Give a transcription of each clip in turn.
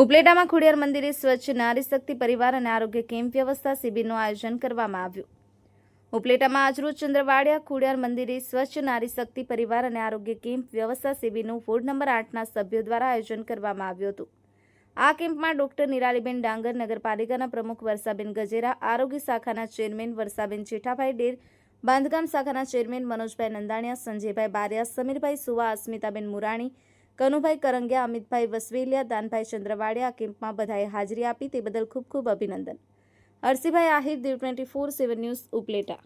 ઉપલેટામાં ખોડિયાર મંદિરે સ્વચ્છ નારી શક્તિ પરિવાર અને આરોગ્ય કેમ્પ વ્યવસ્થા શિબિરનું આયોજન કરવામાં આવ્યું. ઉપલેટામાં આજરોજ ચંદ્રવાડિયા ખોડિયાર મંદિરે સ્વચ્છ નારી શક્તિ પરિવાર અને આરોગ્ય કેમ્પ વ્યવસ્થા શિબિરનું વોર્ડ નંબર 8ના સભ્યો દ્વારા આયોજન કરવામાં આવ્યું હતું. આ કેમ્પમાં ડોક્ટર નિરાલીબેન ડાંગર, નગરપાલિકાના પ્રમુખ વર્ષાબેન ગજેરા, આરોગ્ય શાખાના ચેરમેન વર્ષાબેન જેઠાભાઈ ડેર, બાંધકામ શાખાના ચેરમેન મનોજભાઈ નંદાણીયા, સંજયભાઈ બારિયા, સમીરભાઈ સુવા, અસ્મિતાબેન મુરાણી, કનુભાઈ કરંગિયા, અમિતભાઈ વસવેલિયા, દાનભાઈ ચંદ્રવાડિયા આ કેમ્પમાં બધાએ હાજરી આપી તે બદલ ખૂબ ખૂબ અભિનંદન. અરસીભાઈ આહિર, દીવ 24/7 ન્યૂઝ, ઉપલેટા.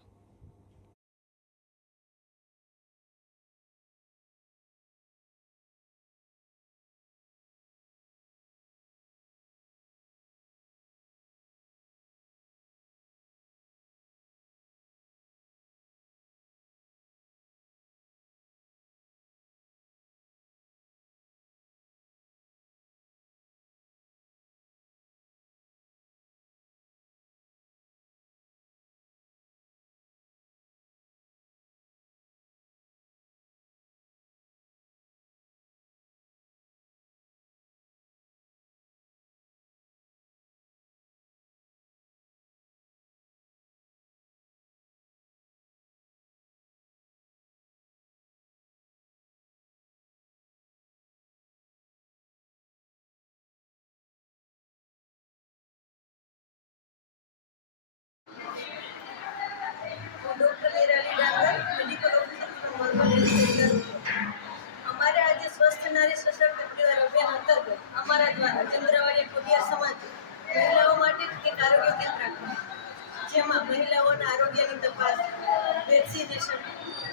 ડોક્ટર નિરાલી ડાંગર, મેડિકલ ઓફિસર. અમારે આજે સ્વસ્થ નારી સશક્ત પરિવાર અભિયાન અંતર્ગત અમારા દ્વારા ચંદ્રવાડિયા ખોડિયાર સમાજ મહિલાઓ માટે એક આરોગ્ય કેમ્પ રાખ્યો, જેમાં મહિલાઓના આરોગ્યની તપાસ, વેક્સિનેશન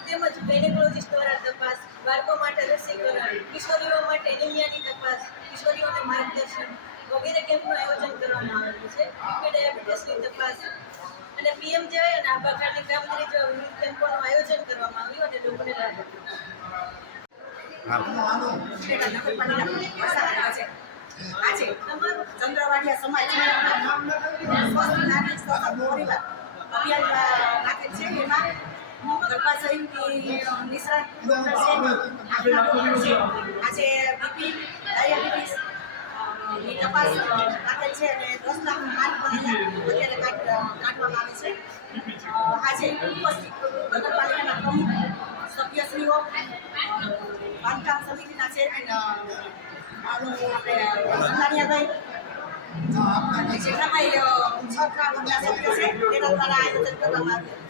તેમજ ગાયનેકોલોજીસ્ટ દ્વારા તપાસ, બાળકો માટે રસીકરણ, કિશોરીઓ માટે એનિમિયાની તપાસ, કિશોરીઓને માર્ગદર્શન વગેરે કેમ્પનું આયોજન કરવામાં આવેલું છે. ડાયાબિટીસની તપાસ અને પીએમજેવાય અને આભા કાર્ડની કામગીરી જેવા વિવિધ કેમ્પોનું આયોજન કરવામાં આવ્યું અને લોકોને લાભ આજે ચંદ્રવાડિયા સમાજ પરિવાર અભિયાન નાખે છે. એમાં ગર્ભાશયની નિષ્ણાત ડૉક્ટર છે, આજે બીપી, ડાયાબિટીસ ની તપાસ રાખે છે અને 10 લાખનું કાર્ડ પણ અત્યારે કાઢવામાં આવે છે. આજે ઉપસ્થિત નગરપાલિકાના પ્રમુખ, સભ્યશ્રીઓ, બાંધકામ સમિતિના ચેરમેન નંદાણીયાભાઈ અને જેઠાભાઈ સભ્ય છે તેના દ્વારા આયોજન કરવામાં આવ્યું.